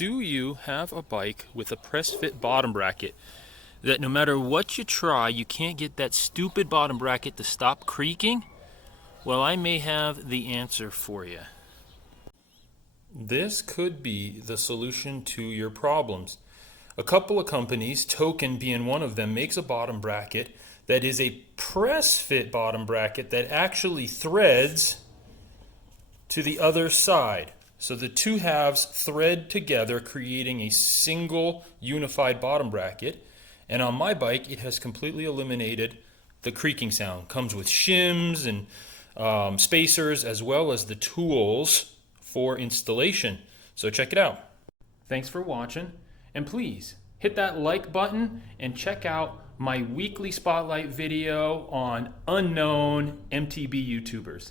Do you have a bike with a press fit bottom bracket that no matter what you try, you can't get that stupid bottom bracket to stop creaking? Well, I may have the answer for you. This could be the solution to your problems. A couple of companies, Token being one of them, makes a bottom bracket that is a press fit bottom bracket that actually threads to the other side. So the two halves thread together, creating a single unified bottom bracket. And on my bike, it has completely eliminated the creaking sound. Comes with shims and spacers, as well as the tools for installation. So check it out. Thanks for watching, and please hit that like button and check out my weekly spotlight video on unknown MTB YouTubers.